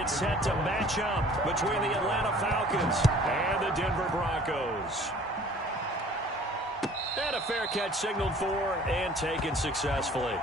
get set to match up between the Atlanta Falcons and the Denver Broncos. And a fair catch signaled for and taken successfully.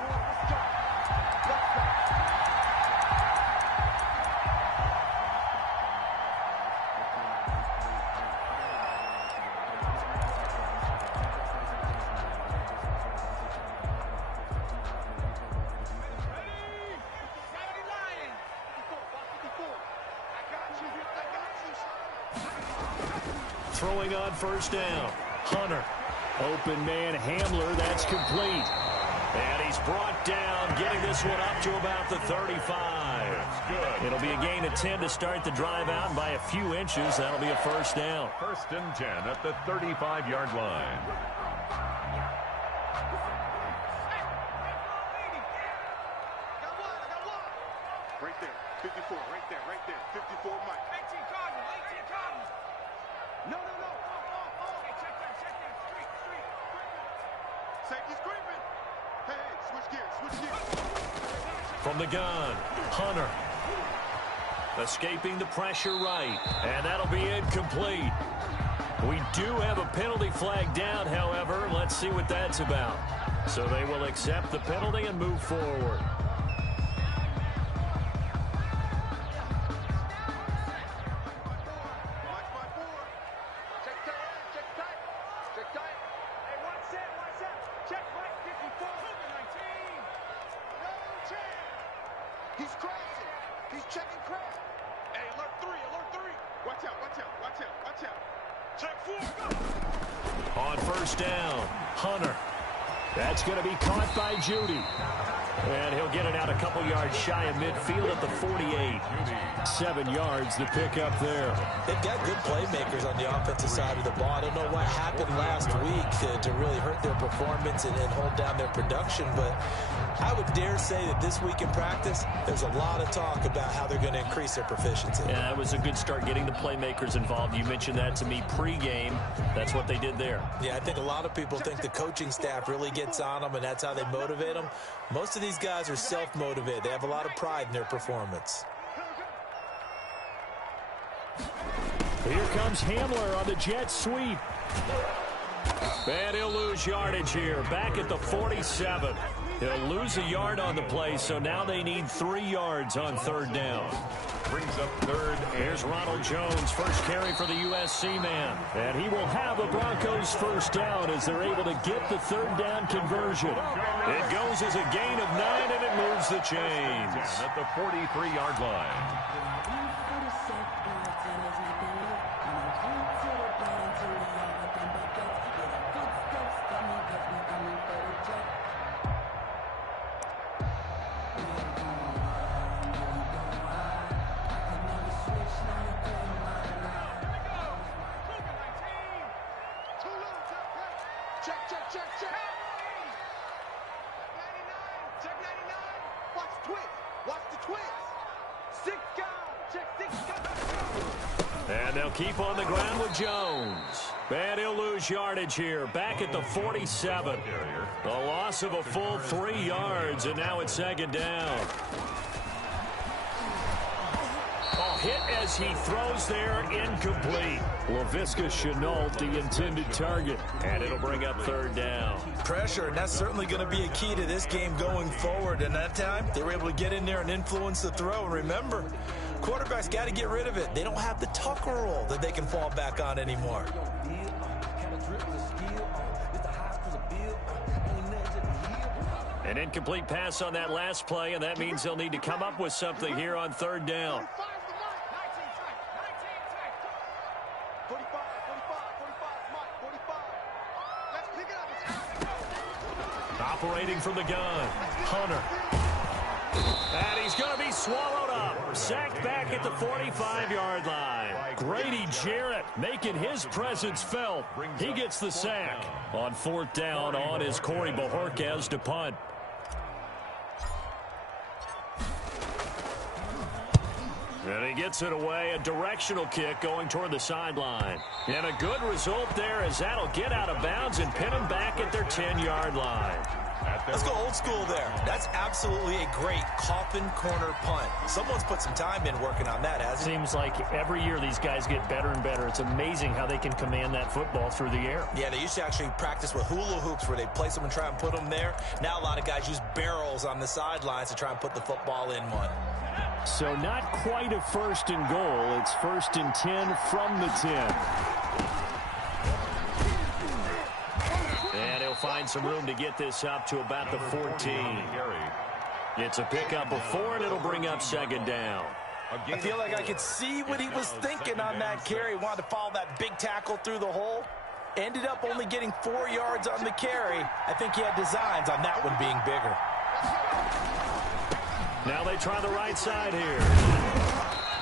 Throwing on first down. Hunter. Open man Hamler. That's complete. And he's brought down, getting this one up to about the 35. Good. It'll be a gain of 10 to start the drive out, and by a few inches, that'll be a first down. First and 10 at the 35-yard line. Right there, 54, right there, 54, Mike. 18 Cardinals. No. Okay, check that, street. Safety's creeping. Hey, switch gears. From the gun, Hunter. Escaping the pressure right, and that'll be incomplete. We do have a penalty flag down, however. Let's see what that's about. So they will accept the penalty and move forward. He's crashing. He's checking crash. Hey, alert 3. Watch out. Check 4, go. On first down, Hunter. That's going to be caught by Judy. And he'll get it out a couple yards shy of midfield at the 48. 7 yards to pick up there. They've got good playmakers on the offensive side of the ball. I don't know what happened last week to really hurt their performance and hold down their production, but I would dare say that this week in practice, there's a lot of talk about how they're going to increase their proficiency. Yeah, that was a good start getting the playmakers involved. You mentioned that to me pregame. That's what they did there. Yeah, I think a lot of people think the coaching staff really gets on them, and that's how they motivate them. Most of these guys are self-motivated. They have a lot of pride in their performance. Here comes Hamler on the jet sweep. And he'll lose yardage here. Back at the 47. He'll lose a yard on the play, so now they need 3 yards on third down. Brings up third. Here's Ronald Jones, first carry for the USC man. And he will have the Broncos first down as they're able to get the third down conversion. It goes as a gain of 9, and it moves the chains. At the 43-yard line. And they'll keep on the ground with Jones. And he'll lose yardage here. Back at the 47. The loss of a full 3 yards, and now it's second down. Hit as he throws there, incomplete. LaVisca Chenault, the intended target, and it'll bring up third down. Pressure, and that's certainly going to be a key to this game going forward. And that time, they were able to get in there and influence the throw. And remember, quarterbacks got to get rid of it. They don't have the Tucker roll that they can fall back on anymore. An incomplete pass on that last play, and that means they'll need to come up with something here on third down. Operating from the gun, Hunter. And he's going to be swallowed up. Sacked back at the 45-yard line. Grady Jarrett making his presence felt. He gets the sack. On fourth down on is Corey Bojorquez to punt. And he gets it away, a directional kick going toward the sideline. And a good result there as that'll get out of bounds and pin him back at their 10-yard line. At Let's go old school there. That's absolutely a great coffin corner punt. Someone's put some time in working on that, hasn't it? Seems like every year these guys get better and better. It's amazing how they can command that football through the air. Yeah, they used to actually practice with hula hoops where they place them and try and put them there. Now a lot of guys use barrels on the sidelines to try and put the football in one. So not quite a 1st and goal. It's 1st and 10 from the 10. And he'll find some room to get this up to about the 14. It's a pickup of 4, and it'll bring up 2nd down. I feel like I could see what he was thinking on that carry. Wanted to follow that big tackle through the hole. Ended up only getting 4 yards on the carry. I think he had designs on that one being bigger. Now they try the right side here.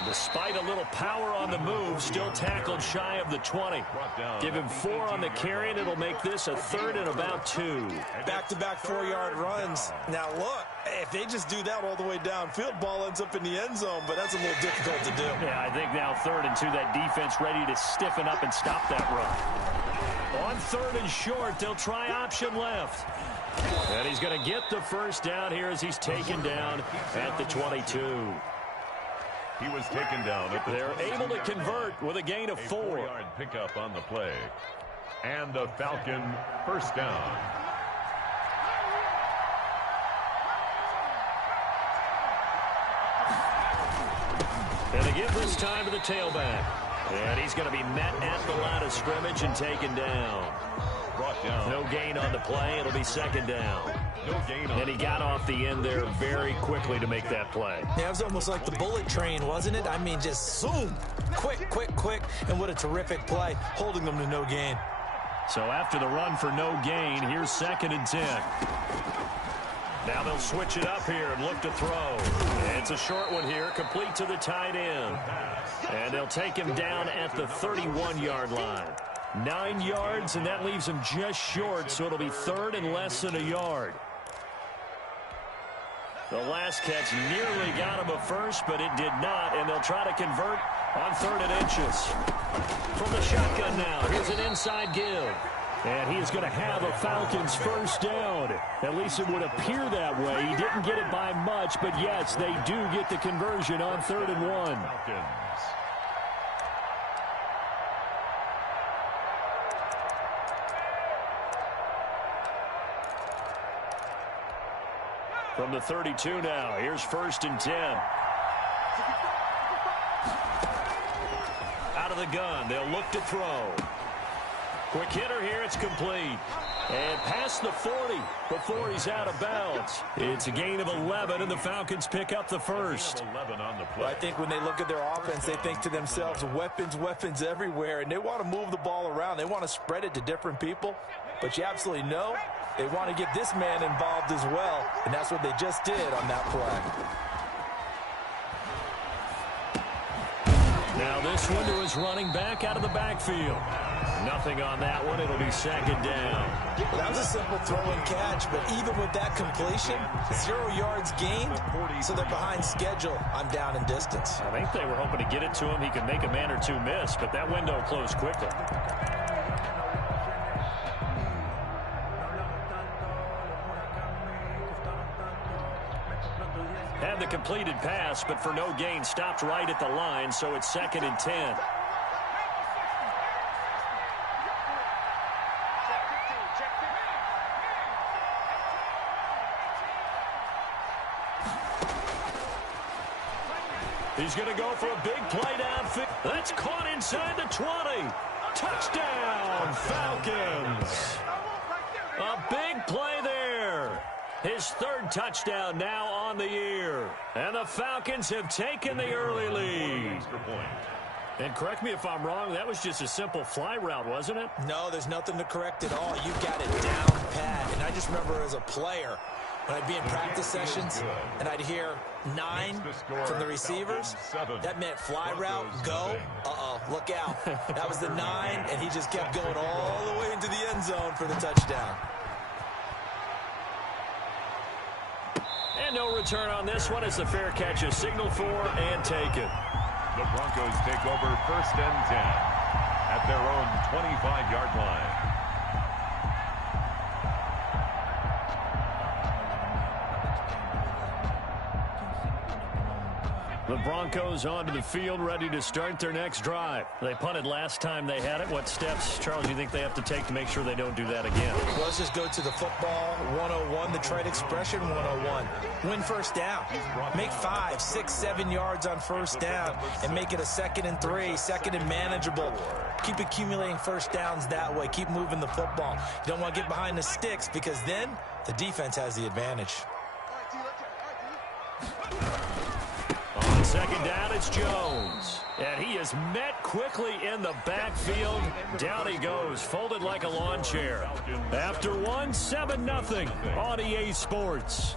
Despite a little power on the move, still tackled shy of the 20. Give him 4 on the carry, and it'll make this a 3rd and about 2. Back-to-back 4-yard runs. Now, look, if they just do that all the way downfield, ball ends up in the end zone, but that's a little difficult to do. Yeah, I think now 3rd and 2, that defense ready to stiffen up and stop that run. On 3rd and short, they'll try option left. And he's going to get the 1st down here as he's taken down at the 22. He was taken down at the They're able to convert with a gain of 4. 4-yard pickup on the play. And the Falcon 1st down. And they give this time to the tailback. And he's going to be met at the line of scrimmage and taken down. Brought down. No gain on the play. It'll be 2nd down. No gain on. And he got off the end there very quickly to make that play. Yeah, it was almost like the bullet train, wasn't it? I mean, just zoom. Quick, quick, quick. And what a terrific play, holding them to no gain. So after the run for no gain, here's 2nd and 10. Now they'll switch it up here and look to throw. It's a short one here, complete to the tight end. And they'll take him down at the 31-yard line. 9 yards, and that leaves him just short, so it'll be 3rd and less than a yard. The last catch nearly got him a 1st, but it did not, and they'll try to convert on 3rd and inches. From the shotgun now, here's an inside give. And he is going to have a Falcons 1st down. At least it would appear that way. He didn't get it by much, but yes, they do get the conversion on 3rd and 1. Falcons. From the 32 now, here's 1st and 10. Out of the gun, they'll look to throw. Quick hitter here, it's complete. And past the 40 before he's out of bounds. It's a gain of 11, and the Falcons pick up the 1st. 11 on the play. I think when they look at their offense, they think to themselves, weapons, weapons everywhere, and they want to move the ball around. They want to spread it to different people, but you absolutely know they want to get this man involved as well, and that's what they just did on that play. Now this one to his running back out of the backfield. Nothing on that one. It'll be 2nd down. Well, that was a simple throw and catch, but even with that completion, 0 yards gained, so they're behind schedule on down and distance. I think they were hoping to get it to him. He could make a man or two miss, but that window closed quickly. Had the completed pass, but for no gain, stopped right at the line, so it's 2nd and 10. He's going to go for a big play downfield. That's caught inside the 20. Touchdown, Falcons. A big play there. His 3rd touchdown now on the year. And the Falcons have taken the early lead. And correct me if I'm wrong, that was just a simple fly route, wasn't it? No, there's nothing to correct at all. You got it down pat. And I just remember as a player, when I'd be in practice sessions and I'd hear 9 from the receivers, that meant fly route, go, look out. That was the 9, and he just kept going all the way into the end zone for the touchdown. And no return on this one as the fair catch is signaled for and taken. The Broncos take over 1st and 10 at their own 25-yard line. Broncos onto the field, ready to start their next drive. They punted last time they had it. What steps, Charles, do you think they have to take to make sure they don't do that again? Well, let's just go to the football 101, the trade expression 101. Win first down. Make 5, 6, 7 yards on first down and make it a 2nd and 3, 2nd and manageable. Keep accumulating first downs that way. Keep moving the football. You don't want to get behind the sticks because then the defense has the advantage. On second down, it's Jones. And he is met quickly in the backfield. Down he goes, folded like a lawn chair. After one, 7-0 on EA Sports.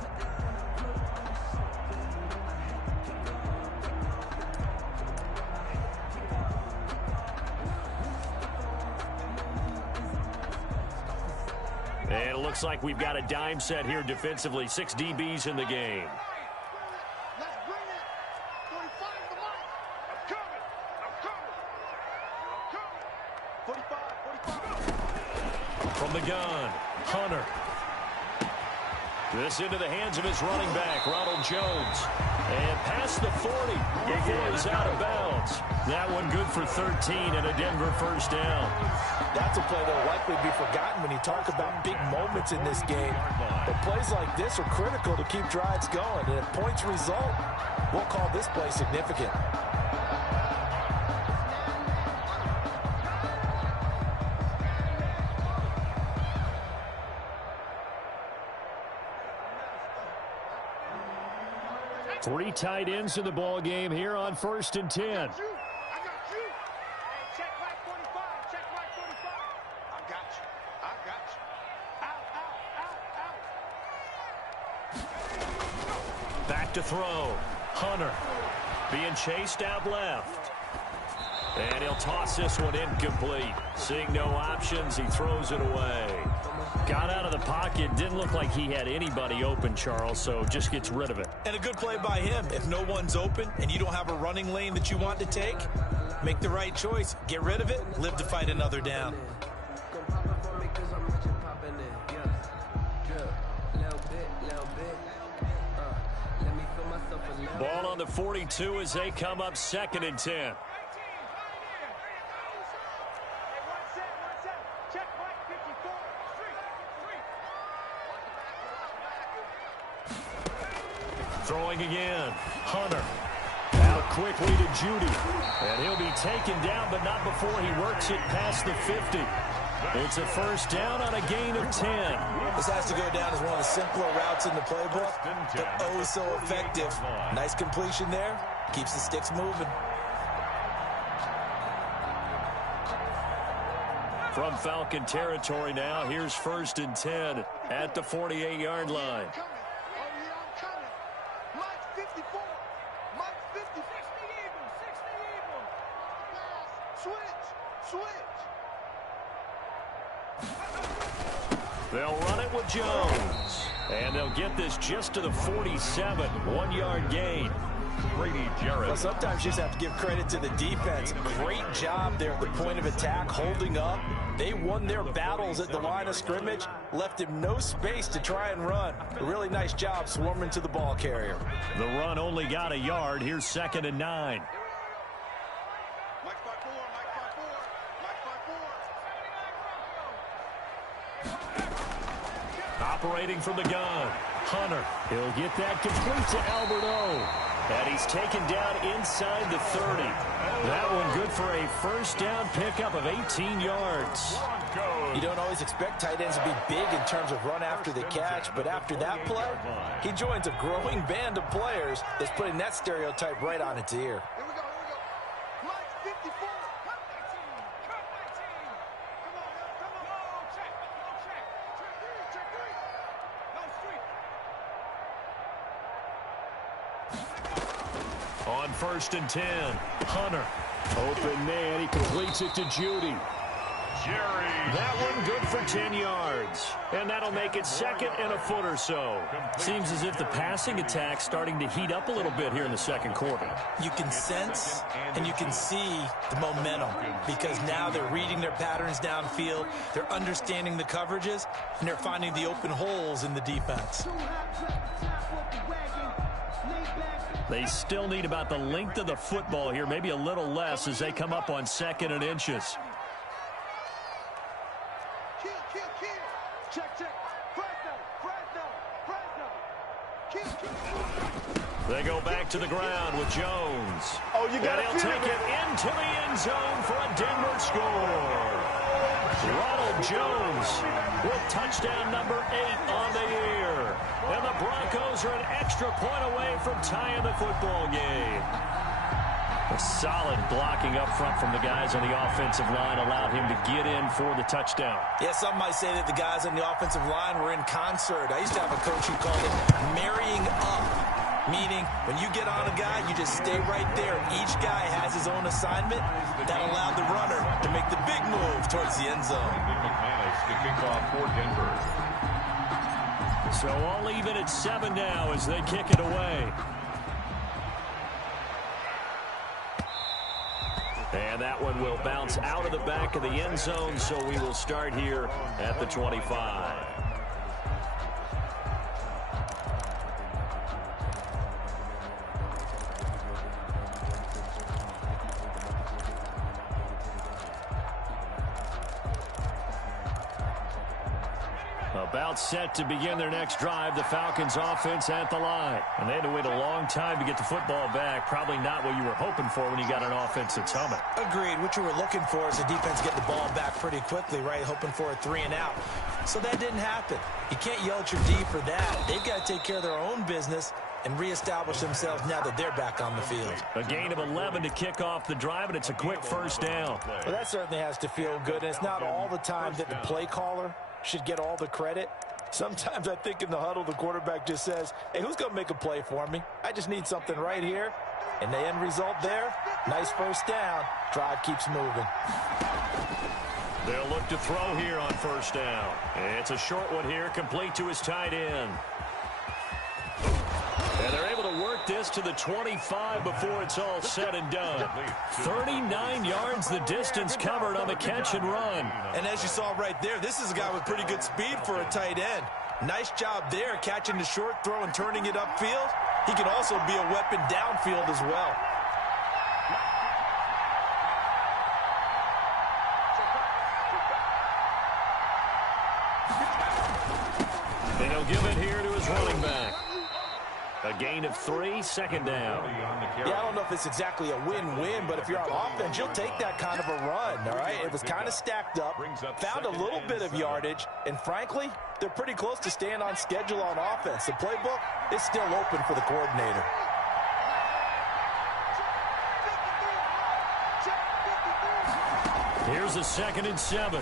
And it looks like we've got a dime set here defensively. 6 DBs in the game. Let's bring it. 45 the mic. I'm coming. I'm coming. I'm coming. 45. From the gun, Hunter. This into the hands of his running back, Ronald Jones. And past the 40 before he's out of bounds. That one good for 13 and a Denver first down. That's a play that will likely be forgotten when you talk about big moments in this game. But plays like this are critical to keep drives going. And if points result, we'll call this play significant. Three tight ends in the ball game here on 1st and 10. I got you. Hey, check right 45. Check right 45. I got you. I got you. Out. Back to throw. Hunter being chased out left. And he'll toss this one incomplete. Seeing no options, he throws it away. Got out of the pocket. Didn't look like he had anybody open, Charles, so just gets rid of it. And a good play by him. If no one's open and you don't have a running lane that you want to take, make the right choice. Get rid of it. Live to fight another down. Ball on the 42 as they come up 2nd and 10. Throwing again. Hunter. Out quickly to Judy. And he'll be taken down, but not before he works it past the 50. It's a first down on a gain of 10. This has to go down as one of the simpler routes in the playbook, but oh so effective. Nice completion there. Keeps the sticks moving. From Falcon territory now, here's 1st and 10 at the 48-yard line. They'll run it with Jones. And they'll get this just to the 47. 1-yard gain. Grady Jarrett. Well, sometimes you just have to give credit to the defense. Great job there at the point of attack, holding up. They won their battles at the line of scrimmage, left him no space to try and run. A really nice job swarming to the ball carrier. The run only got a yard. Here's 2nd and 9. Operating from the gun, Hunter. He'll get that complete to Alberto. And he's taken down inside the 30. That one good for a first down pickup of 18 yards. You don't always expect tight ends to be big in terms of run after the catch, but after that play, he joins a growing band of players that's putting that stereotype right on its ear. On 1st and 10, Hunter. Open man, he completes it to Judy. That one good for 10 yards. And that'll make it 2nd and a foot or so. Seems as if the passing attack's starting to heat up a little bit here in the 2nd quarter. You can sense and you can see the momentum because now they're reading their patterns downfield, they're understanding the coverages, and they're finding the open holes in the defense. They still need about the length of the football here, maybe a little less as they come up on 2nd and inches. Kill. Check. Fresno. Kill. They go back to the ground with Jones. Oh, you got and he'll take it into the end zone for a Denver score. Ronald Jones with touchdown number 8 on the year. And the Broncos are an extra point away from tying the football game. A solid blocking up front from the guys on the offensive line allowed him to get in for the touchdown. Yeah, some might say that the guys on the offensive line were in concert. I used to have a coach who called it marrying up, meaning when you get on a guy, you just stay right there. Each guy has his own assignment. That allowed the runner to make the big move towards the end zone. To kick off for Denver. So all even at 7 now as they kick it away. And that one will bounce out of the back of the end zone, so we will start here at the 25. About set to begin their next drive, the Falcons offense at the line. And they had to wait a long time to get the football back. Probably not what you were hoping for when you got an offense that's humming. Agreed. What you were looking for is the defense get the ball back pretty quickly, right? Hoping for a 3 and out. So that didn't happen. You can't yell at your D for that. They've got to take care of their own business and reestablish themselves now that they're back on the field. A gain of 11 to kick off the drive, and it's a quick first down. Well, that certainly has to feel good, and it's not all the time that the play caller should get all the credit. Sometimes I think in the huddle, the quarterback just says, hey, who's going to make a play for me? I just need something right here. And the end result there, nice first down. Drive keeps moving. They'll look to throw here on first down. It's a short one here, complete to his tight end. And they're able to work this to the 25 before it's all said and done. 39 yards the distance covered on the catch and run. And as you saw right there, this is a guy with pretty good speed for a tight end. Nice job there, catching the short throw and turning it upfield. He can also be a weapon downfield as well. And he'll give it here to his running back. A gain of 3, second down. Yeah, I don't know if it's exactly a win-win, but if you're on offense, you'll take that kind of a run, all right? It was kind of stacked up, found a little bit of yardage, and frankly, they're pretty close to staying on schedule on offense. The playbook is still open for the coordinator. Here's a 2nd and 7.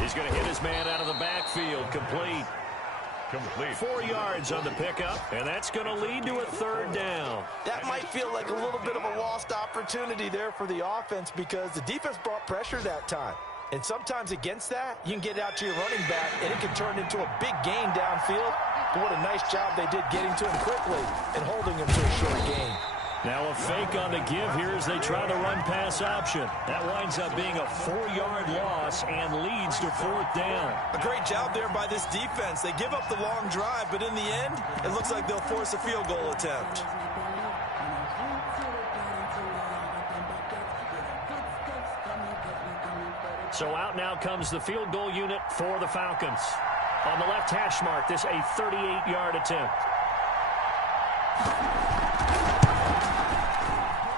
He's going to hit his man out of the backfield, complete. 4 yards on the pickup, and that's going to lead to a 3rd down. That might feel like a little bit of a lost opportunity there for the offense because the defense brought pressure that time. And sometimes against that, you can get it out to your running back, and it can turn into a big gain downfield. But what a nice job they did getting to him quickly and holding him to a short gain. Now a fake on the give here as they try the run-pass option. That winds up being a 4-yard loss and leads to 4th down. A great job there by this defense. They give up the long drive, but in the end, it looks like they'll force a field goal attempt. So out now comes the field goal unit for the Falcons. On the left hash mark, this a 38-yard attempt.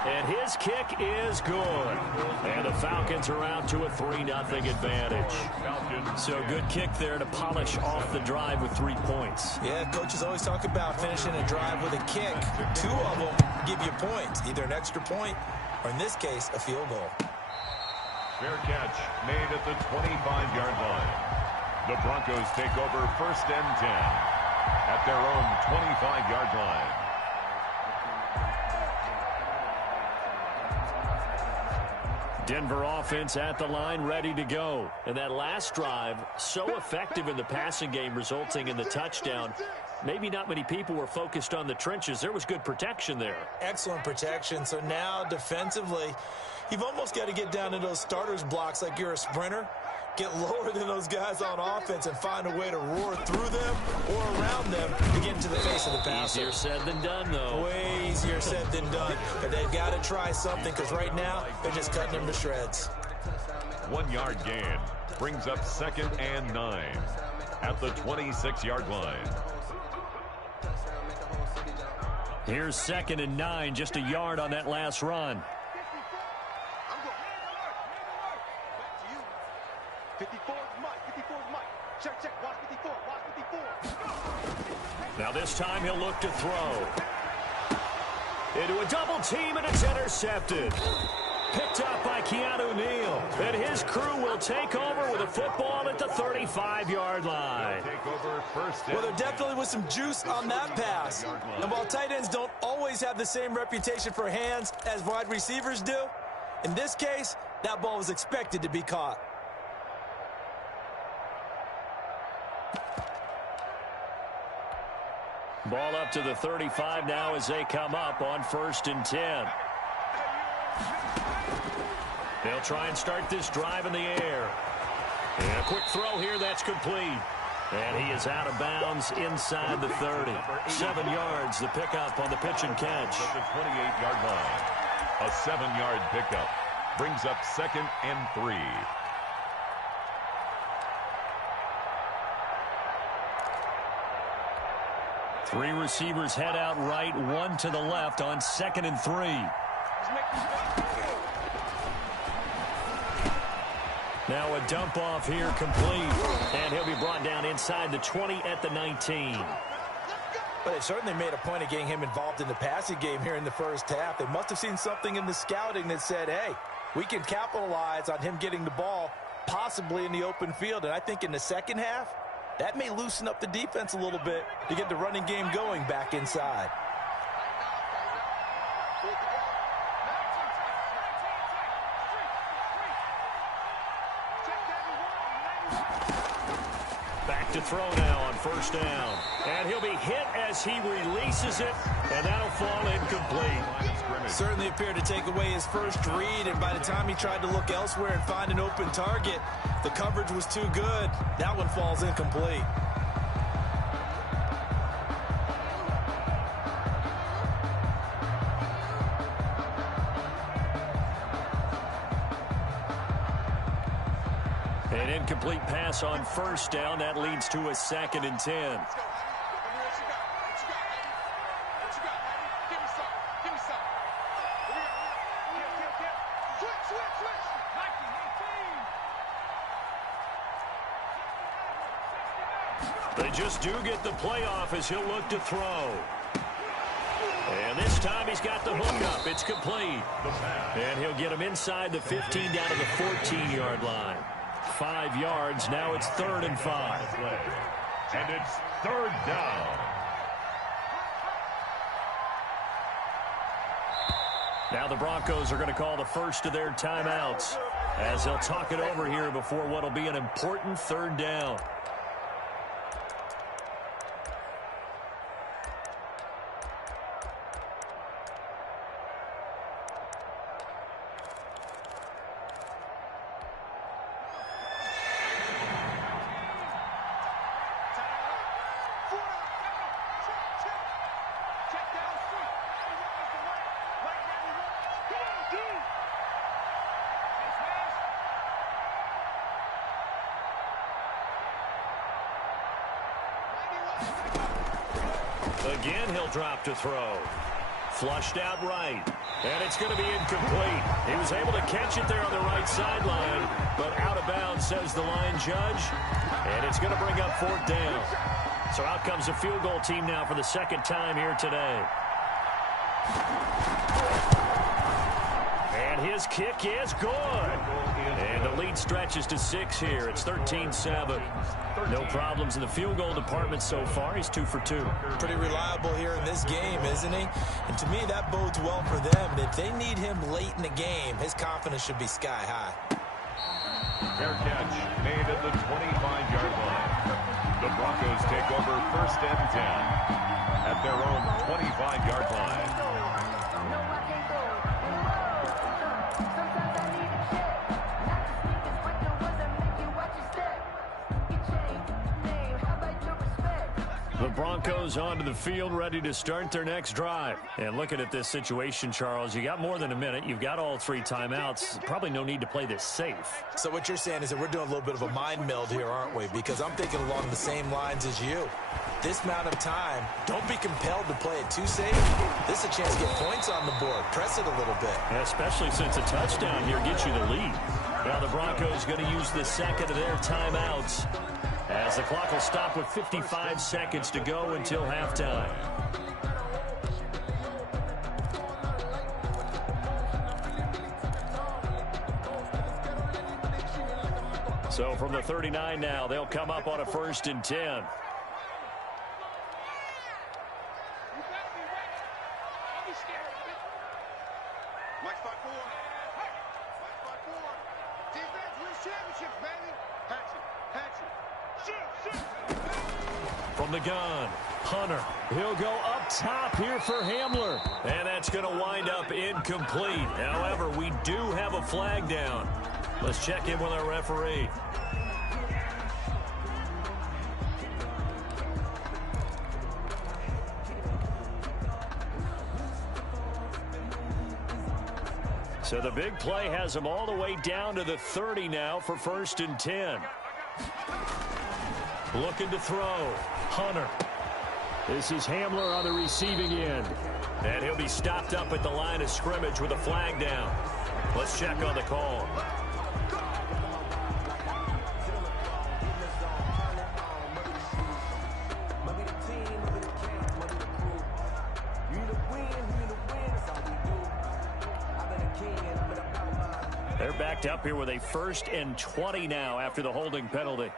And his kick is good. And the Falcons are out to a 3-0 advantage. So good kick there to polish off the drive with 3 points. Yeah, coaches always talk about finishing a drive with a kick. 2 of them give you points, either an extra point or, in this case, a field goal. Fair catch made at the 25-yard line. The Broncos take over 1st and 10 at their own 25-yard line. Denver offense at the line, ready to go. And that last drive, so effective in the passing game, resulting in the touchdown. Maybe not many people were focused on the trenches. There was good protection there. Excellent protection. So now defensively, you've almost got to get down to those starters blocks like you're a sprinter. get lower than those guys on offense and find a way to roar through them or around them to get into the face of the passer. Easier said than done, though. Way easier said than done. But they've got to try something because right now they're just cutting him to shreds. 1 yard gain brings up 2nd and 9 at the 26-yard line. Here's 2nd and 9, just a yard on that last run. 54 is Mike. 54 is Mike. Check, check. Watch 54. Watch 54. Now this time he'll look to throw. Into a double team, and it's intercepted. Picked up by Keanu Neal. And his crew will take over with a football at the 35-yard line. Well, there definitely was some juice on that pass. And while tight ends don't always have the same reputation for hands as wide receivers do, in this case, that ball was expected to be caught. Ball up to the 35 now as they come up on 1st and 10. They'll try and start this drive in the air. And a quick throw here, that's complete. And he is out of bounds inside the 30. 7 yards, the pickup on the pitch and catch. At the 28-yard line. A 7-yard pickup brings up 2nd and 3. Three receivers head out right, one to the left on 2nd and 3. Now a dump off here complete. And he'll be brought down inside the 20 at the 19. But they certainly made a point of getting him involved in the passing game here in the first half. They must have seen something in the scouting that said, hey, we can capitalize on him getting the ball possibly in the open field. And I think in the second half, that may loosen up the defense a little bit to get the running game going back inside. Back to throw now on 1st down. And he'll be hit as he releases it, and that'll fall incomplete. Certainly appeared to take away his first read, and by the time he tried to look elsewhere and find an open target, the coverage was too good. That one falls incomplete. An incomplete pass on 1st down. That leads to a 2nd and 10. They just do get the playoff as he'll look to throw. And this time he's got the hook up. It's complete. And he'll get him inside the 15 down to the 14-yard line. 5 yards. Now it's 3rd and 5. And it's 3rd down. Now the Broncos are going to call the first of their timeouts as they'll talk it over here before what will be an important 3rd down. Again, he'll drop to throw. Flushed out right. And it's going to be incomplete. He was able to catch it there on the right sideline, but out of bounds, says the line judge. And it's going to bring up 4th down. So out comes the field goal team now for the 2nd time here today. And his kick is good. And the lead stretches to 6 here. It's 13-7. No problems in the field goal department so far. He's 2 for 2. Pretty reliable here in this game, isn't he? And to me, that bodes well for them. And if they need him late in the game, his confidence should be sky high. Fair catch made at the 25-yard line. The Broncos take over 1st and 10 at their own 25-yard line. Broncos onto the field, ready to start their next drive. And looking at this situation, Charles, you got more than a minute. You've got all 3 timeouts. Probably no need to play this safe. So what you're saying is that we're doing a little bit of a mind meld here, aren't we? Because I'm thinking along the same lines as you. This amount of time, don't be compelled to play it too safe. This is a chance to get points on the board. Press it a little bit. Yeah, especially since a touchdown here gets you the lead. Now the Broncos going to use the second of their timeouts, as the clock will stop with 55 seconds to go until halftime. So from the 39 now, they'll come up on a 1st and 10. From the gun, Hunter. He'll go up top here for Hamler. And that's going to wind up incomplete. However, we do have a flag down. Let's check in with our referee. So the big play has them all the way down to the 30 now for 1st and 10. Looking to throw. Hunter. This is Hamler on the receiving end. And he'll be stopped up at the line of scrimmage with a flag down. Let's check on the call. They're backed up here with a 1st and 20 now after the holding penalty.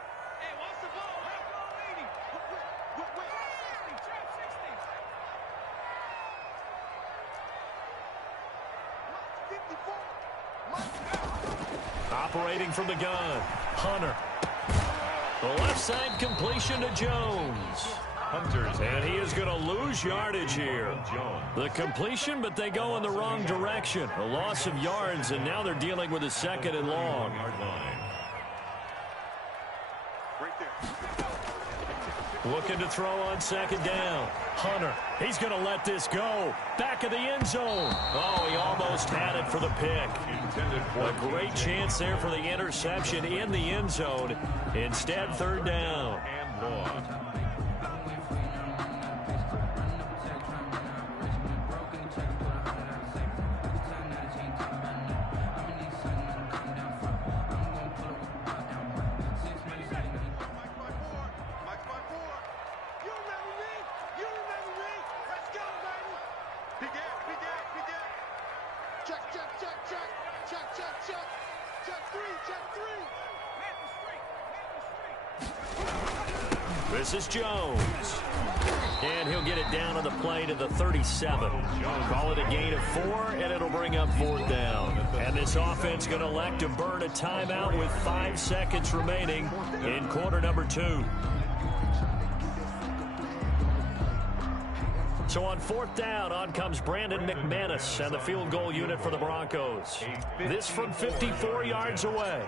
Operating from the gun, Hunter. The left side completion to Jones. And he is going to lose yardage here. The completion, but they go in the wrong direction. A loss of yards, and now they're dealing with a 2nd and long. Looking to throw on 2nd down. Hunter, he's going to let this go. Back of the end zone. Oh, he almost had it for the pick. A great chance there for the interception in the end zone. Instead, 3rd down. This is Jones. And he'll get it down on the play to the 37. Call it a gain of 4, and it'll bring up 4th down. And this offense going to elect to burn a timeout with 5 seconds remaining in quarter number 2. So on 4th down, on comes Brandon McManus and the field goal unit for the Broncos. This from 54 yards away.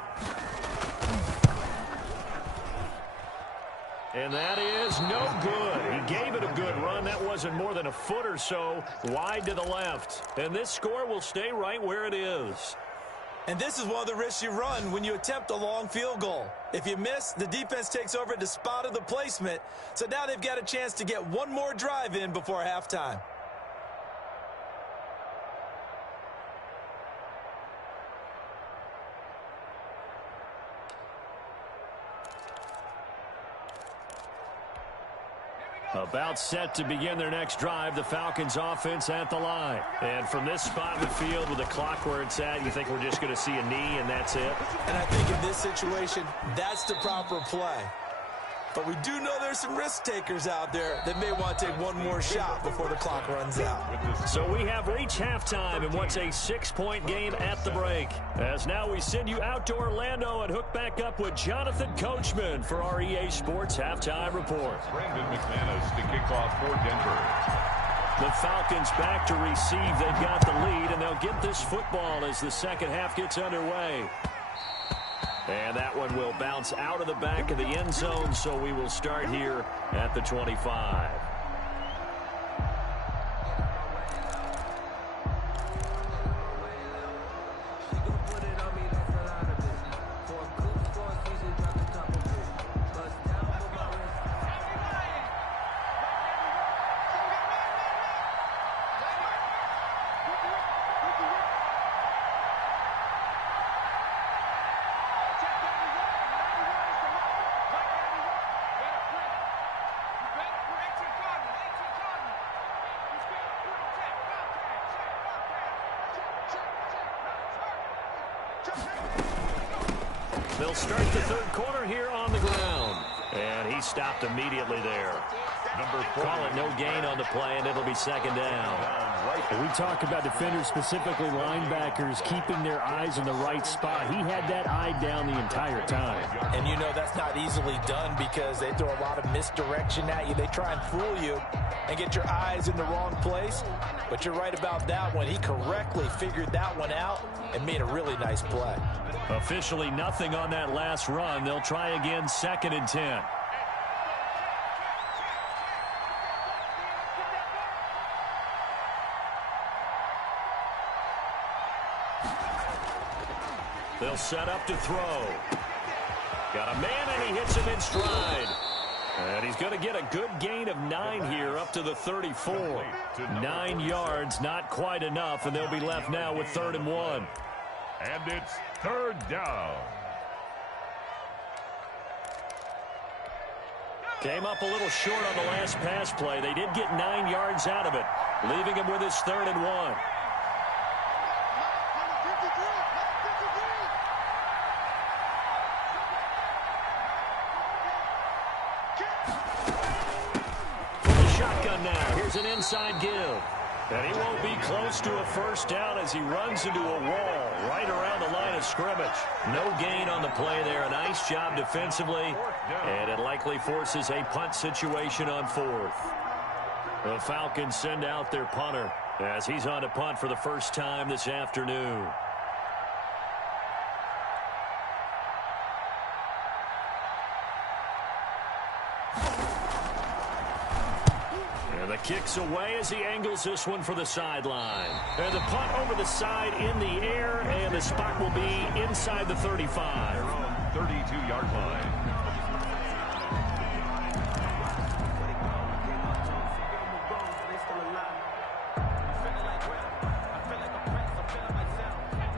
And that is no good. He gave it a good run. That wasn't more than a foot or so wide to the left. And this score will stay right where it is. And this is one of the risks you run when you attempt a long field goal. If you miss, the defense takes over at the spot of the placement. So now they've got a chance to get one more drive in before halftime. About set to begin their next drive, the Falcons offense at the line. And from this spot in the field with the clock where it's at, you think we're just going to see a knee and that's it? And I think in this situation, that's the proper play. But we do know there's some risk takers out there that may want to take one more shot before the clock runs out. So we have reached halftime in what's a 6-point game at the break. As now we send you out to Orlando and hook back up with Jonathan Coachman for our EA Sports Halftime Report. Brandon McManus to kick off for Denver. The Falcons back to receive. They've got the lead, and they'll get this football as the second half gets underway. And that one will bounce out of the back of the end zone, so we will start here at the 25. They'll start the third quarter here on the ground. And he stopped immediately there. Call it no gain on the play, and it'll be second down. We talk about defenders, specifically linebackers, keeping their eyes in the right spot. He had that eye down the entire time. And you know that's not easily done because they throw a lot of misdirection at you. They try and fool you and get your eyes in the wrong place. But you're right about that one. He correctly figured that one out and made a really nice play. Officially nothing on that last run. They'll try again, 2nd and 10. They'll set up to throw. Got a man, and he hits him in stride. And he's going to get a good gain of 9 here up to the 34. 9 yards, not quite enough, and they'll be left now with 3rd and 1. And it's 3rd down. Came up a little short on the last pass play. They did get 9 yards out of it, leaving him with his 3rd and 1. Now, here's an inside give. And he won't be close to a first down as he runs into a wall right around the line of scrimmage. No gain on the play there. A nice job defensively. And it likely forces a punt situation on 4th. The Falcons send out their punter as he's on to punt for the first time this afternoon. The kick's away as he angles this one for the sideline. And the punt over the side in the air, and the spot will be inside the 35. Their own 32-yard line.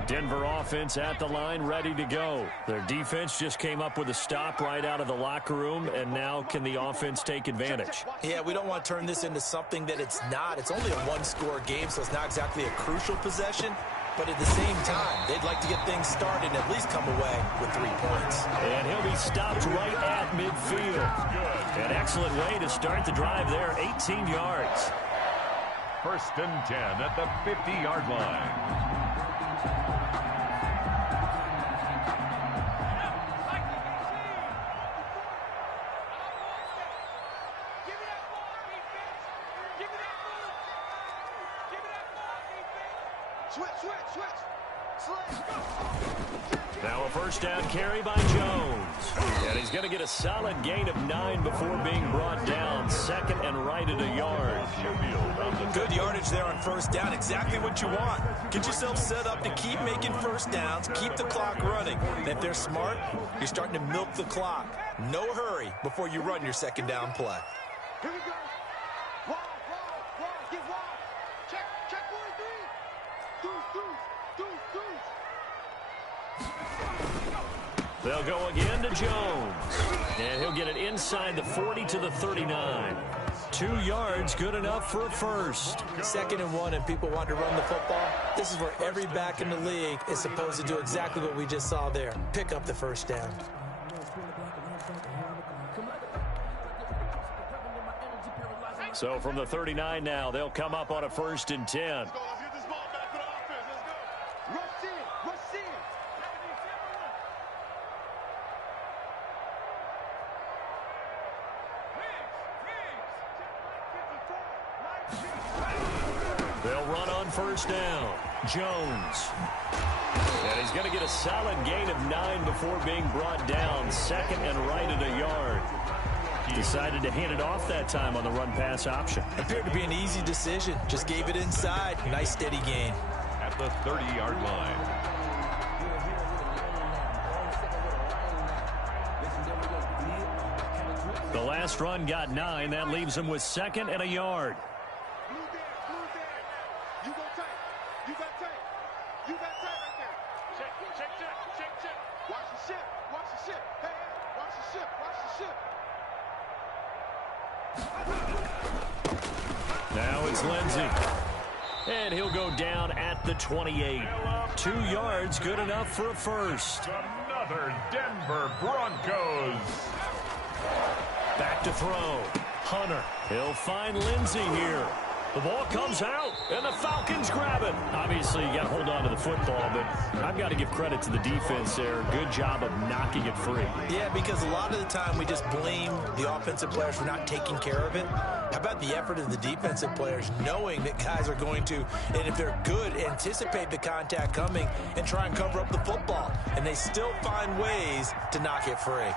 Denver offense at the line, ready to go. Their defense just came up with a stop right out of the locker room, and now can the offense take advantage? Yeah, we don't want to turn this into something that it's not. It's only a one-score game, so it's not exactly a crucial possession. But at the same time, they'd like to get things started and at least come away with 3 points. And he'll be stopped right at midfield. An excellent way to start the drive there, 18 yards. 1st and 10 at the 50-yard line. Now a first down carry by Jones. And he's going to get a solid gain of 9 before being brought down. 2nd and right at a yard. Good yardage there on first down. Exactly what you want. Get yourself set up to keep making first downs, keep the clock running. And if they're smart, you're starting to milk the clock. No hurry before you run your 2nd down play. Here we go. Wide, get wide. Check 1, 3. Deuce. They'll go again to Jones. And he'll get it inside the 40 to the 39. 2 yards, good enough for a first. 2nd and 1, and people want to run the football. This is where every back in the league is supposed to do exactly what we just saw there. Pick up the first down. So from the 39 now, they'll come up on a 1st and 10. They'll run on first down. Jones. And he's going to get a solid gain of 9 before being brought down. Second and right at a yard. Decided to hand it off that time on the run-pass option. Appeared to be an easy decision. Just gave it inside. Nice steady gain. At the 30-yard line. The last run got 9. That leaves him with second and a yard. Blue there. You go tight. You got tight. You got tight right there. Check. Watch the ship. Hey, watch the ship. Now it's Lindsey. And he'll go down at the 28. 2 yards, good enough for a first. Another Denver Broncos. Back to throw. Hunter. He'll find Lindsey here. The ball comes out, and the Falcons grab it. Obviously, you got to hold on to the football, but I've got to give credit to the defense there. Good job of knocking it free. Yeah, because a lot of the time we just blame the offensive players for not taking care of it. How about the effort of the defensive players knowing that guys are going to, and if they're good, anticipate the contact coming and try and cover up the football. And they still find ways to knock it free.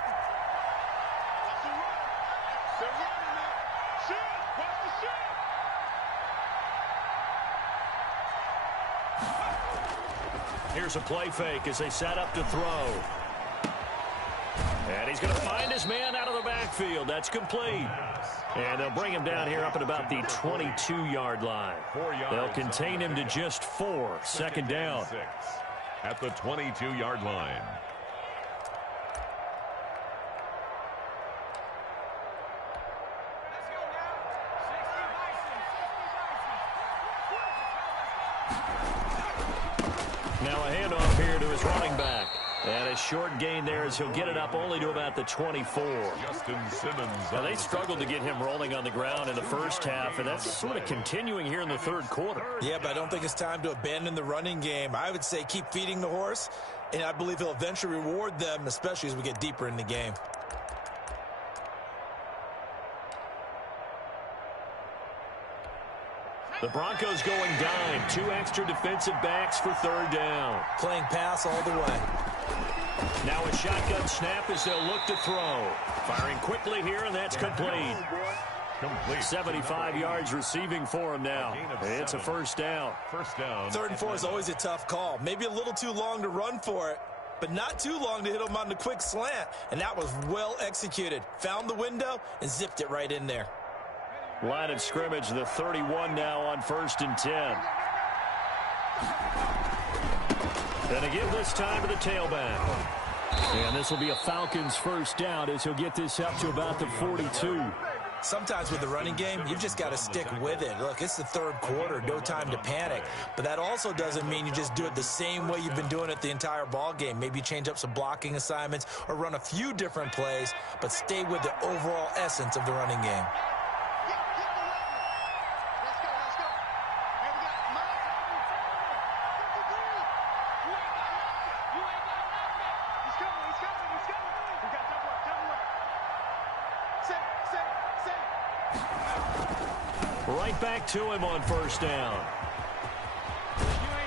Here's a play fake as they set up to throw. And he's going to find his man out of the backfield. That's complete. And they'll bring him down here up at about the 22-yard line. They'll contain him to just 4. Second down. At the 22-yard line. Now a handoff here to his running back. And a short gain there as he'll get it up only to about the 24. Justin Simmons. Now they struggled to get him rolling on the ground in the first half, and that's sort of continuing here in the third quarter. Yeah, but I don't think it's time to abandon the running game. I would say keep feeding the horse, and I believe he'll eventually reward them, especially as we get deeper in the game. The Broncos going dime. 2 extra defensive backs for third down. Playing pass all the way. Now a shotgun snap as they'll look to throw. Firing quickly here, and that's complete. 75 yards receiving for him now. It's a first down. First down. 3rd and 4 is always a tough call. Maybe a little too long to run for it, but not too long to hit him on the quick slant. And that was well executed. Found the window and zipped it right in there. Line of scrimmage, the 31 now on 1st and 10. And again this time to the tailback. And this will be a Falcons first down as he'll get this up to about the 42. Sometimes with the running game, you've just got to stick with it. Look, it's the 3rd quarter, no time to panic. But that also doesn't mean you just do it the same way you've been doing it the entire ball game. Maybe change up some blocking assignments or run a few different plays, but stay with the overall essence of the running game. Right back to him on first down.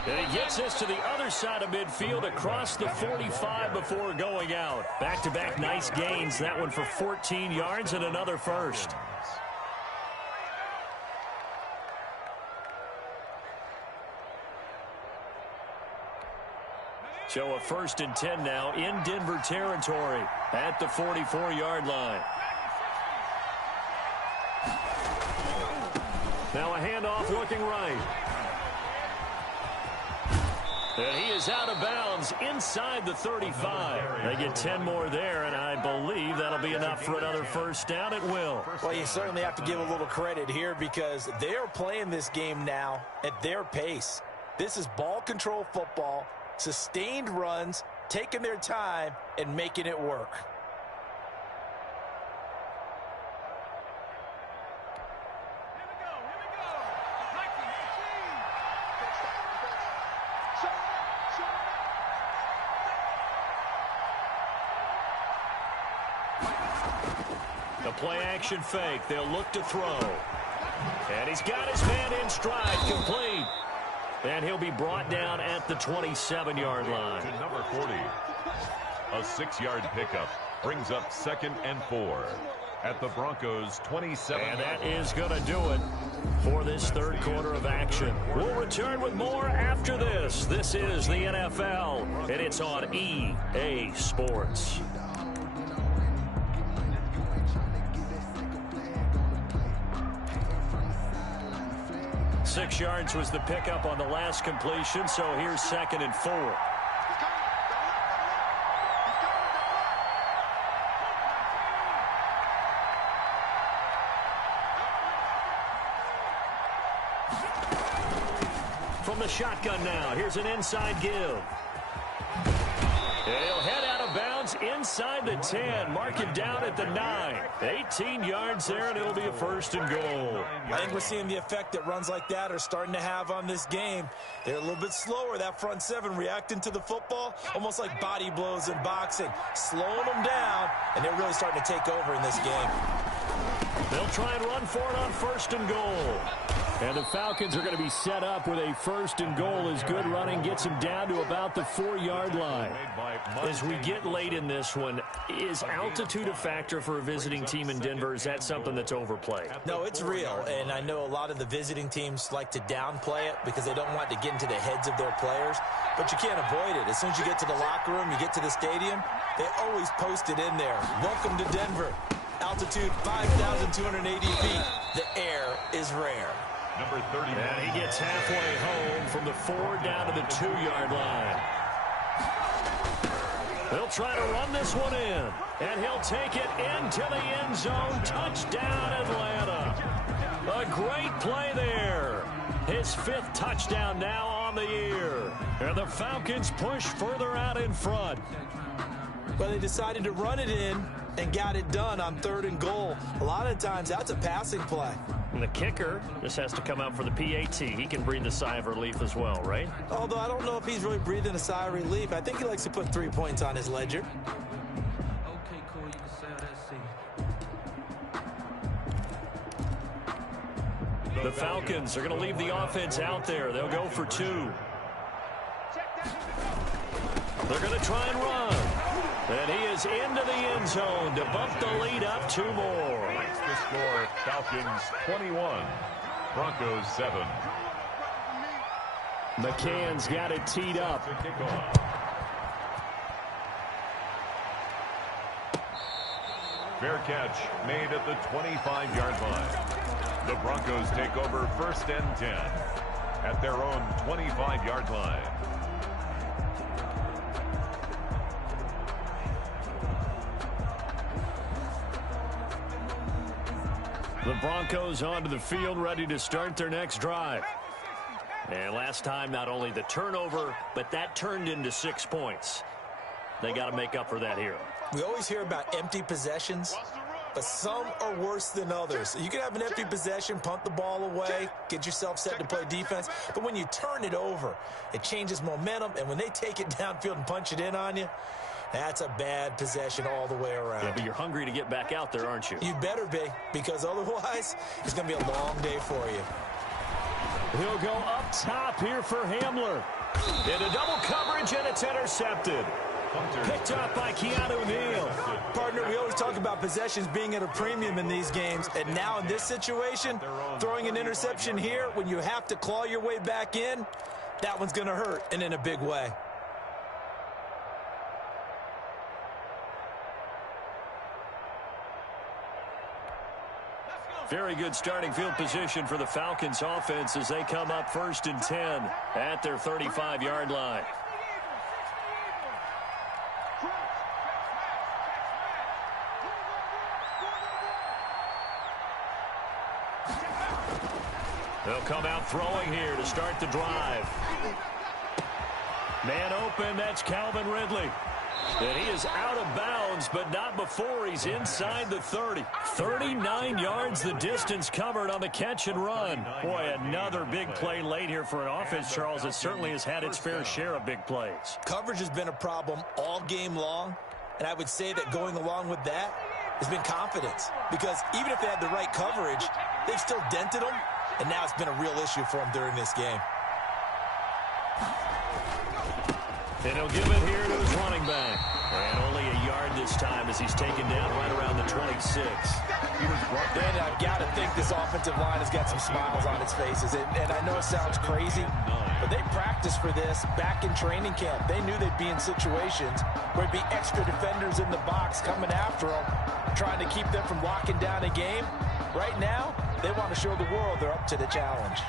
And he gets this to the other side of midfield across the 45 before going out. Back-to-back nice gains. That one for 14 yards and another first. So a 1st and 10 now in Denver territory at the 44-yard line. Now a handoff looking right. And he is out of bounds inside the 35. They get 10 more there, and I believe that'll be enough for another first down. It will. Well, you certainly have to give a little credit here because they are playing this game now at their pace. This is ball control football, sustained runs, taking their time, and making it work. The play-action fake. They'll look to throw. And he's got his man in stride. Complete. And he'll be brought down at the 27-yard line. To number 40. A 6-yard pickup brings up 2nd and 4 at the Broncos 27. And that is going to do it for this third quarter of action. We'll return with more after this. This is the NFL, and it's on EA Sports. Six yards was the pickup on the last completion, so here's 2nd and 4. From the shotgun now, here's an inside give. He'll head out of bounds inside the 10, mark it down at the 9. 18 yards there, and it'll be a 1st and goal. I think we're seeing the effect that runs like that are starting to have on this game. They're a little bit slower, that front 7, reacting to the football, almost like body blows in boxing, slowing them down, and they're really starting to take over in this game. They'll try and run for it on 1st and goal. And the Falcons are going to be set up with a 1st and goal as good running gets them down to about the 4-yard line. As we get late in this one, is altitude a factor for a visiting team in Denver? Is that something that's overplayed? No, it's real, and I know a lot of the visiting teams like to downplay it because they don't want to get into the heads of their players, but you can't avoid it. As soon as you get to the locker room, you get to the stadium, they always post it in there. Welcome to Denver. Altitude 5,280 feet. The air is rare. Number 30. And he gets halfway home from the 4 down to the 2-yard line. They'll try to run this one in, and he'll take it into the end zone. Touchdown, Atlanta. A great play there. His 5th touchdown now on the year. And the Falcons push further out in front. But they decided to run it in and got it done on 3rd and goal. A lot of times, that's a passing play. And the kicker just has to come out for the PAT. He can breathe a sigh of relief as well, right? Although I don't know if he's really breathing a sigh of relief. I think he likes to put 3 points on his ledger. Okay, cool. You can sell that seat. The Falcons are going to leave the offense out there. They'll go for 2. They're going to try and run. And he is into the end zone to bump the lead up 2 more. Makes the score Falcons 21, Broncos 7. McCann's got it teed up. Fair catch made at the 25-yard line. The Broncos take over 1st and 10 at their own 25-yard line. The Broncos onto the field, ready to start their next drive. And last time, not only the turnover, but that turned into 6 points. They got to make up for that here. We always hear about empty possessions, but some are worse than others. You can have an empty possession, punt the ball away, get yourself set to play defense, but when you turn it over, it changes momentum, and when they take it downfield and punch it in on you, that's a bad possession all the way around. Yeah, but you're hungry to get back out there, aren't you? You better be, because otherwise, it's going to be a long day for you. He'll go up top here for Hamler. Into double coverage, and it's intercepted. Picked up by Keanu Neal. Partner, we always talk about possessions being at a premium in these games, and now in this situation, throwing an interception here when you have to claw your way back in, that one's going to hurt, and in a big way. Very good starting field position for the Falcons offense as they come up 1st and 10 at their 35-yard line. They'll come out throwing here to start the drive. Man open, that's Calvin Ridley. And he is out of bounds, but not before he's inside the 30. 39 yards the distance covered on the catch and run. Boy, another big play late here for an offense, Charles, that certainly has had its fair share of big plays. Coverage has been a problem all game long, and I would say that going along with that has been confidence. Because even if they had the right coverage, they've still dented them, and now it's been a real issue for them during this game. And he'll give it here to his running back. And only a yard this time as he's taken down right around the 26. And I've got to think this offensive line has got some smiles on its faces. And I know it sounds crazy, but they practiced for this back in training camp. They knew they'd be in situations where there'd be extra defenders in the box coming after them, trying to keep them from locking down a game. Right now, they want to show the world they're up to the challenge.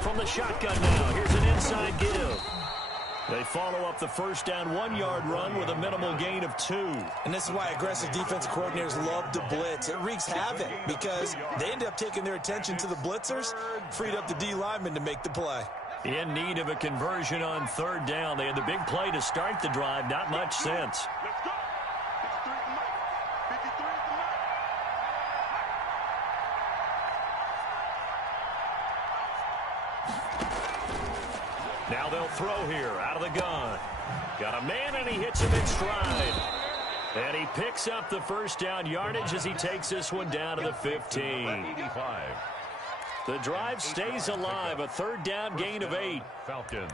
From the shotgun now, here's an inside give. They follow up the first down 1-yard run with a minimal gain of 2. And this is why aggressive defensive coordinators love to blitz. It wreaks havoc because they end up taking their attention to the blitzers, freed up the D lineman to make the play. In need of a conversion on 3rd down. They had the big play to start the drive. Not much sense. Let's go. 53 at the mark. 53 at the mark. Now they'll throw here out of the gun. Got a man, and he hits him in stride. And he picks up the first down yardage as he takes this one down to the 15. 85. The drive stays alive. A 3rd down gain of 8. Falcons.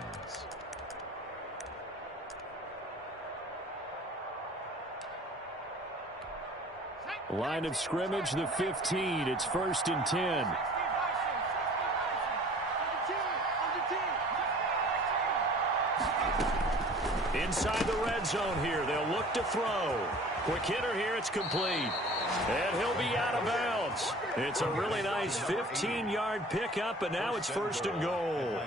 Line of scrimmage, the 15. It's 1st and 10. Inside the red zone here. They'll look to throw. Quick hitter here. It's complete. And he'll be out of bounds. It's a really nice 15-yard pickup, and now it's 1st and goal.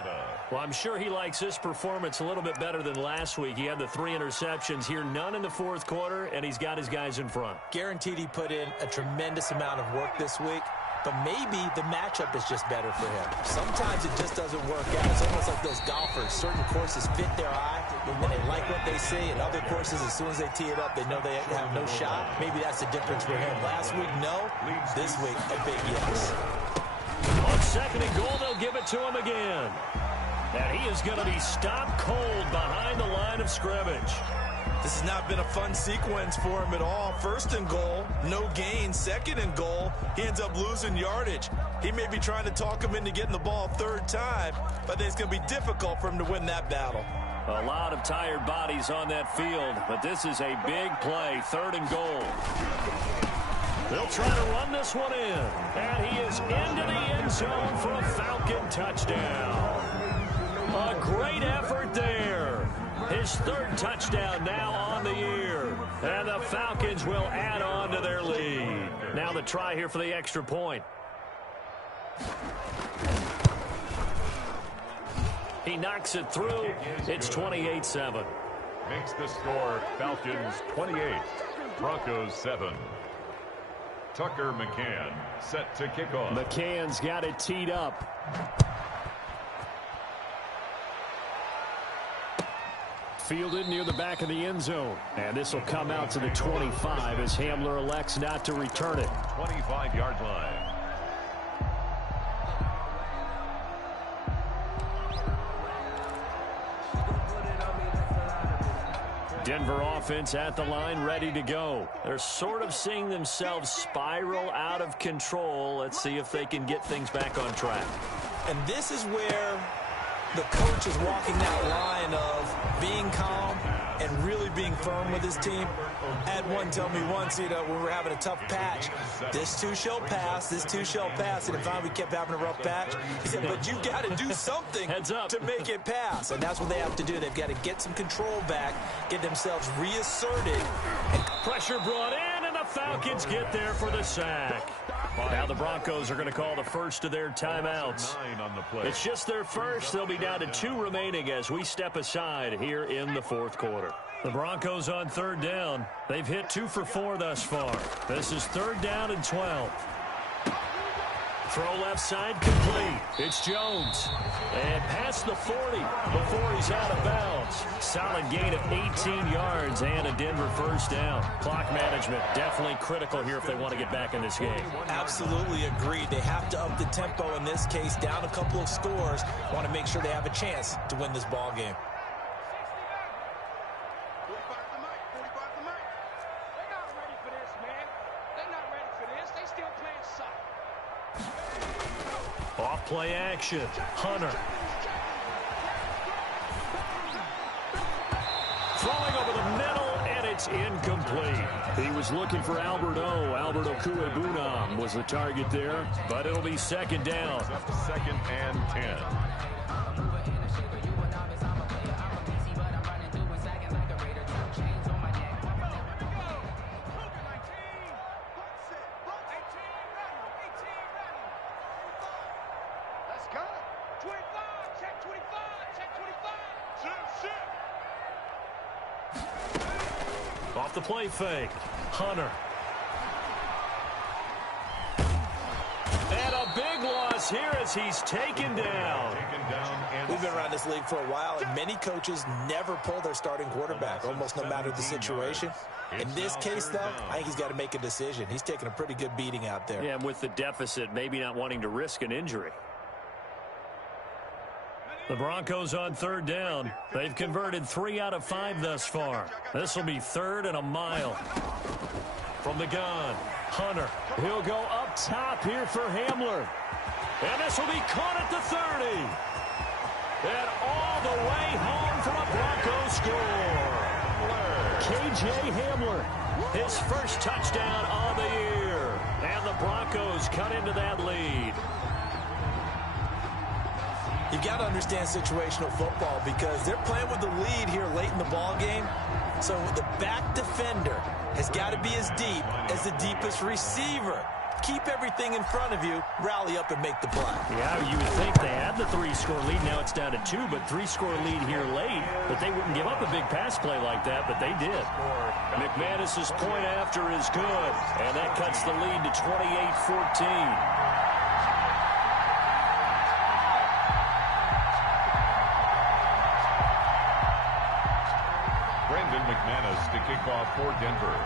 Well, I'm sure he likes this performance a little bit better than last week. He had the 3 interceptions here, none in the 4th quarter, and he's got his guys in front. Guaranteed he put in a tremendous amount of work this week, but maybe the matchup is just better for him. Sometimes it just doesn't work out. It's almost like those golfers. Certain courses fit their eye, and they like what they see. And other courses, as soon as they tee it up, they know they have no shot. Maybe that's the difference for him. Last week, no. This week, a big yes. On 2nd and goal, they'll give it to him again. And he is going to be stopped cold behind the line of scrimmage. This has not been a fun sequence for him at all. 1st and goal, no gain. 2nd and goal, he ends up losing yardage. He may be trying to talk him into getting the ball 3rd time, but I think it's going to be difficult for him to win that battle. A lot of tired bodies on that field, but this is a big play. 3rd and goal. They'll try to run this one in, and he is into the end zone for a Falcon touchdown. A great effort there. His 3rd touchdown now on the year. And the Falcons will add on to their lead. Now the try here for the extra point. He knocks it through. It's 28-7. Makes the score Falcons 28, Broncos 7. Tucker McCann set to kick off. McCann's got it teed up. Fielded near the back of the end zone. And this will come out to the 25 as Hamler elects not to return it. 25-yard line. Denver offense at the line, ready to go. They're sort of seeing themselves spiral out of control. Let's see if they can get things back on track. And this is where the coach is walking that line of being calm and really being firm with his team. I had one tell me once, when we were having a tough patch, this too shall pass, this too shall pass. And if finally we kept having a rough patch, he said, but you got to do something Heads up. to make it pass. And that's what they have to do. They've got to get some control back, get themselves reasserted. And Pressure brought in, and the Falcons get there for the sack. Now the Broncos are going to call the first of their timeouts. 9 on the play. It's just their first. They'll be down to 2 remaining as we step aside here in the 4th quarter. The Broncos on 3rd down. They've hit 2 for 4 thus far. This is 3rd down and 12. Throw left side complete. It's Jones. And past the 40 before he's out of bounds. Solid gain of 18 yards and a Denver first down. Clock management definitely critical here if they want to get back in this game. absolutely agreed. They have to up the tempo in this case, down a couple of scores. Want to make sure they have a chance to win this ball game. Off play action. Hunter. Throwing over the middle, and it's incomplete. He was looking for Alberto. Alberto Cuebunam was the target there, but it'll be second down. Second and 10. Off the play fake. Hunter. And a big loss here as he's taken down. We've been around this league for a while, and many coaches never pull their starting quarterback, almost no matter the situation. In this case, though, I think he's got to make a decision. He's taking a pretty good beating out there. Yeah, and with the deficit, maybe not wanting to risk an injury. The Broncos on third down. They've converted 3 out of 5 thus far. This will be 3rd and a mile. From the gun, Hunter. He'll go up top here for Hamler. And this will be caught at the 30. And all the way home for a Broncos score. K.J. Hamler, his first touchdown of the year. And the Broncos cut into that lead. You've got to understand situational football because they're playing with the lead here late in the ball game. So the back defender has got to be as deep as the deepest receiver. Keep everything in front of you, rally up and make the play. Yeah, you would think they had the 3-score lead. Now it's down to 2, but 3-score lead here late. But they wouldn't give up a big pass play like that, but they did. McManus's point after is good, and that cuts the lead to 28-14. McManus to kick off for Denver.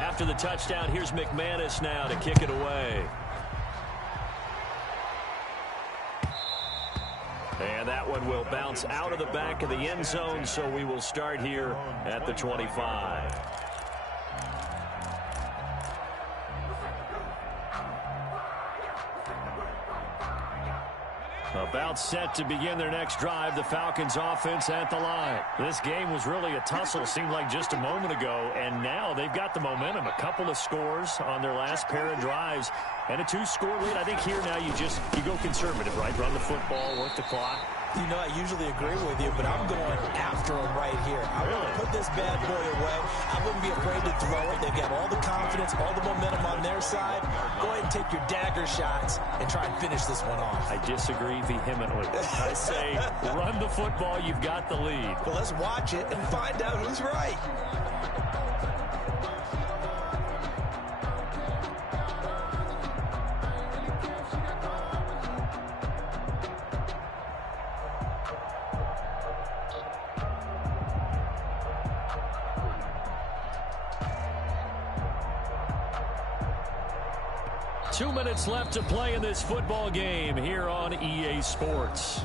After the touchdown, here's McManus now to kick it away. And that one will bounce out of the back of the end zone, so we will start here at the 25. About set to begin their next drive, the Falcons offense at the line. This game was really a tussle, seemed like just a moment ago, and now they've got the momentum. A couple of scores on their last pair of drives, and a 2-score lead. I think here now you go conservative, right? Run the football, work the clock. You know, I usually agree with you, but I'm going after him right here. I want to put this bad boy away. I wouldn't be afraid to throw it. They've got all the confidence, all the momentum on their side. Go ahead and take your dagger shots and try and finish this one off. I disagree vehemently. I say run the football. You've got the lead. Well, let's watch it and find out who's right. Two minutes left to play in this football game here on EA Sports.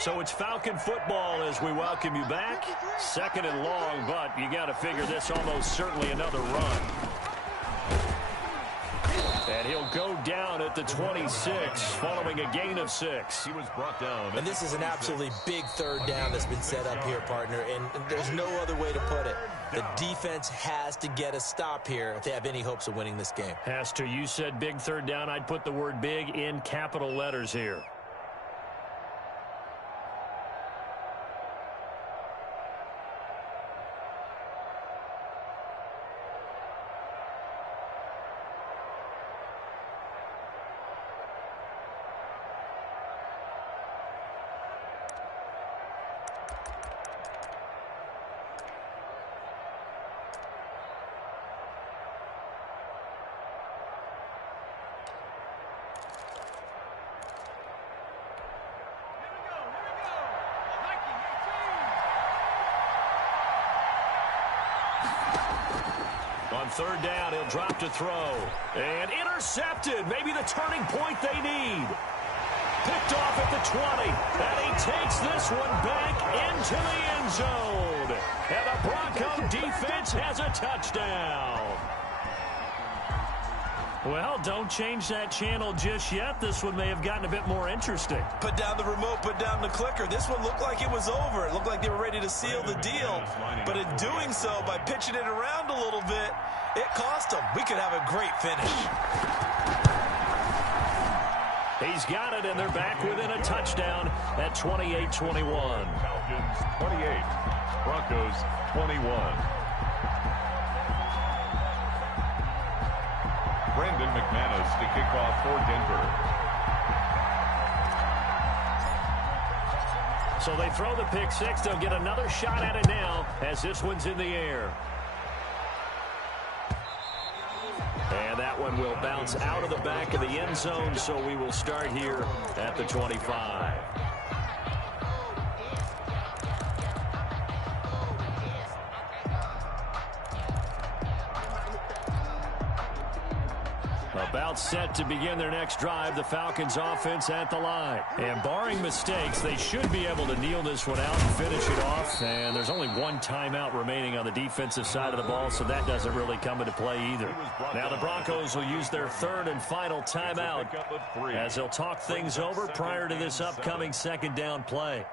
So it's Falcon football as we welcome you back. 2nd and long, but you got to figure this almost certainly another run. And he'll go down at the 26 following a gain of 6. He was brought down. And this is an absolutely big 3rd down that's been set up here, partner, and there's no other way to put it. The defense has to get a stop here if they have any hopes of winning this game. Has to. You said big 3rd down. I'd put the word big in capital letters here. On third down, he'll drop to throw. And intercepted. Maybe the turning point they need. Picked off at the 20. And he takes this one back into the end zone. And the Bronco defense has a touchdown. Well, don't change that channel just yet. This one may have gotten a bit more interesting. Put down the remote, put down the clicker. This one looked like it was over. It looked like they were ready to seal the deal. But in doing so, by pitching it around a little bit, it cost them. We could have a great finish. He's got it, and they're back within a touchdown at 28-21. Falcons 28, Broncos 21. Brandon McManus to kick off for Denver. So they throw the pick six. They'll get another shot at it now as this one's in the air. And that one will bounce out of the back of the end zone, so we will start here at the 25. About set to begin their next drive, the Falcons offense at the line. And barring mistakes, they should be able to kneel this one out and finish it off. And there's only one timeout remaining on the defensive side of the ball, so that doesn't really come into play either. Now the Broncos will use their third and final timeout as they'll talk things over prior to this upcoming second down play.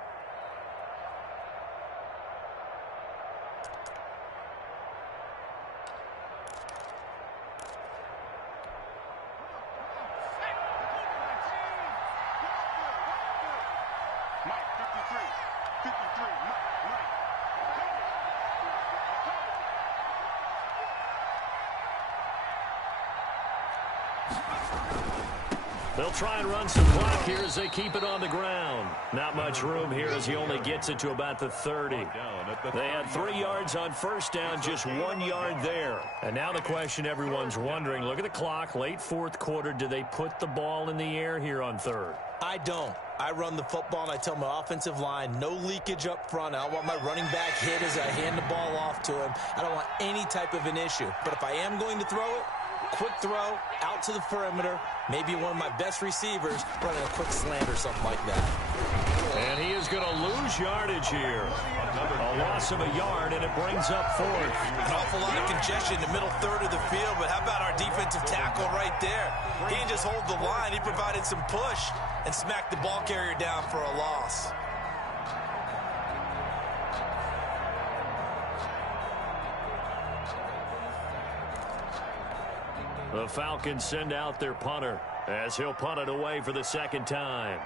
They'll try and run some clock here as they keep it on the ground. Not much room here as he only gets it to about the 30. They had 3 yards on first down, just 1 yard there. And now the question everyone's wondering, look at the clock, late fourth quarter, do they put the ball in the air here on third? I don't. I run the football and I tell my offensive line, no leakage up front. I don't want my running back hit as I hand the ball off to him. I don't want any type of an issue. But if I am going to throw it, quick throw, out to the perimeter, maybe one of my best receivers running a quick slant or something like that. And he is going to lose yardage here. A loss of a yard, and it brings up fourth. An awful lot of congestion in the middle third of the field, but how about our defensive tackle right there? He didn't just hold the line. He provided some push and smacked the ball carrier down for a loss. The Falcons send out their punter as he'll punt it away for the second time.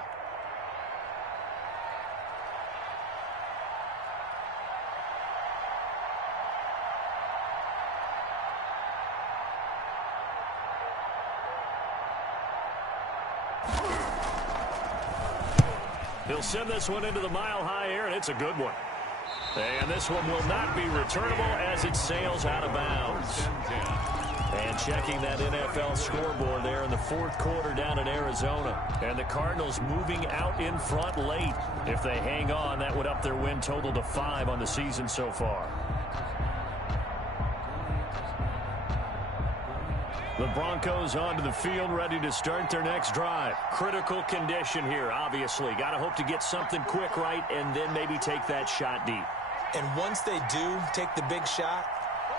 He'll send this one into the mile-high air, and it's a good one. And this one will not be returnable as it sails out of bounds. And checking that NFL scoreboard there in the fourth quarter down in Arizona. And the Cardinals moving out in front late. If they hang on, that would up their win total to 5 on the season so far. The Broncos onto the field, ready to start their next drive. Critical condition here, obviously. Got to hope to get something quick right and then maybe take that shot deep. And once they do take the big shot,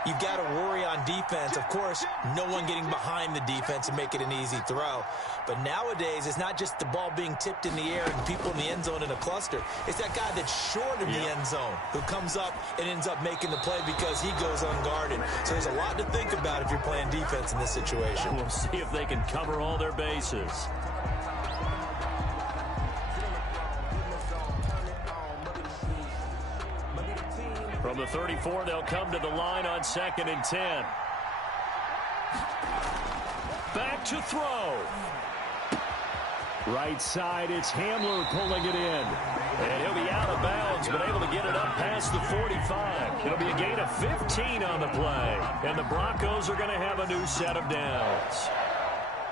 you've got to worry on defense. Of course, no one getting behind the defense and make it an easy throw. But nowadays, it's not just the ball being tipped in the air and people in the end zone in a cluster. It's that guy that's short of the end zone who comes up and ends up making the play because he goes unguarded. So there's a lot to think about if you're playing defense in this situation. We'll see if they can cover all their bases. From the 34, they'll come to the line on 2nd and 10. Back to throw. Right side, it's Hamler pulling it in. And he'll be out of bounds, but able to get it up past the 45. It'll be a gain of 15 on the play. And the Broncos are going to have a new set of downs.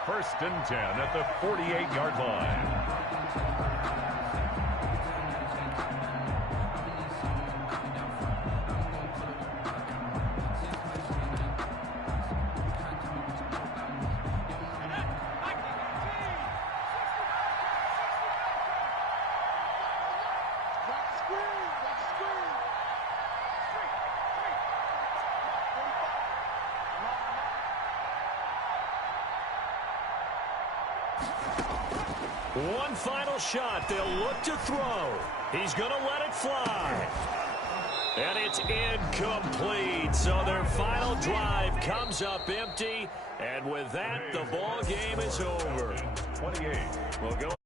1st and 10 at the 48-yard line. One final shot. They'll look to throw. He's going to let it fly. And it's incomplete. So their final drive comes up empty. And with that, the ball game is over. 28. We'll go.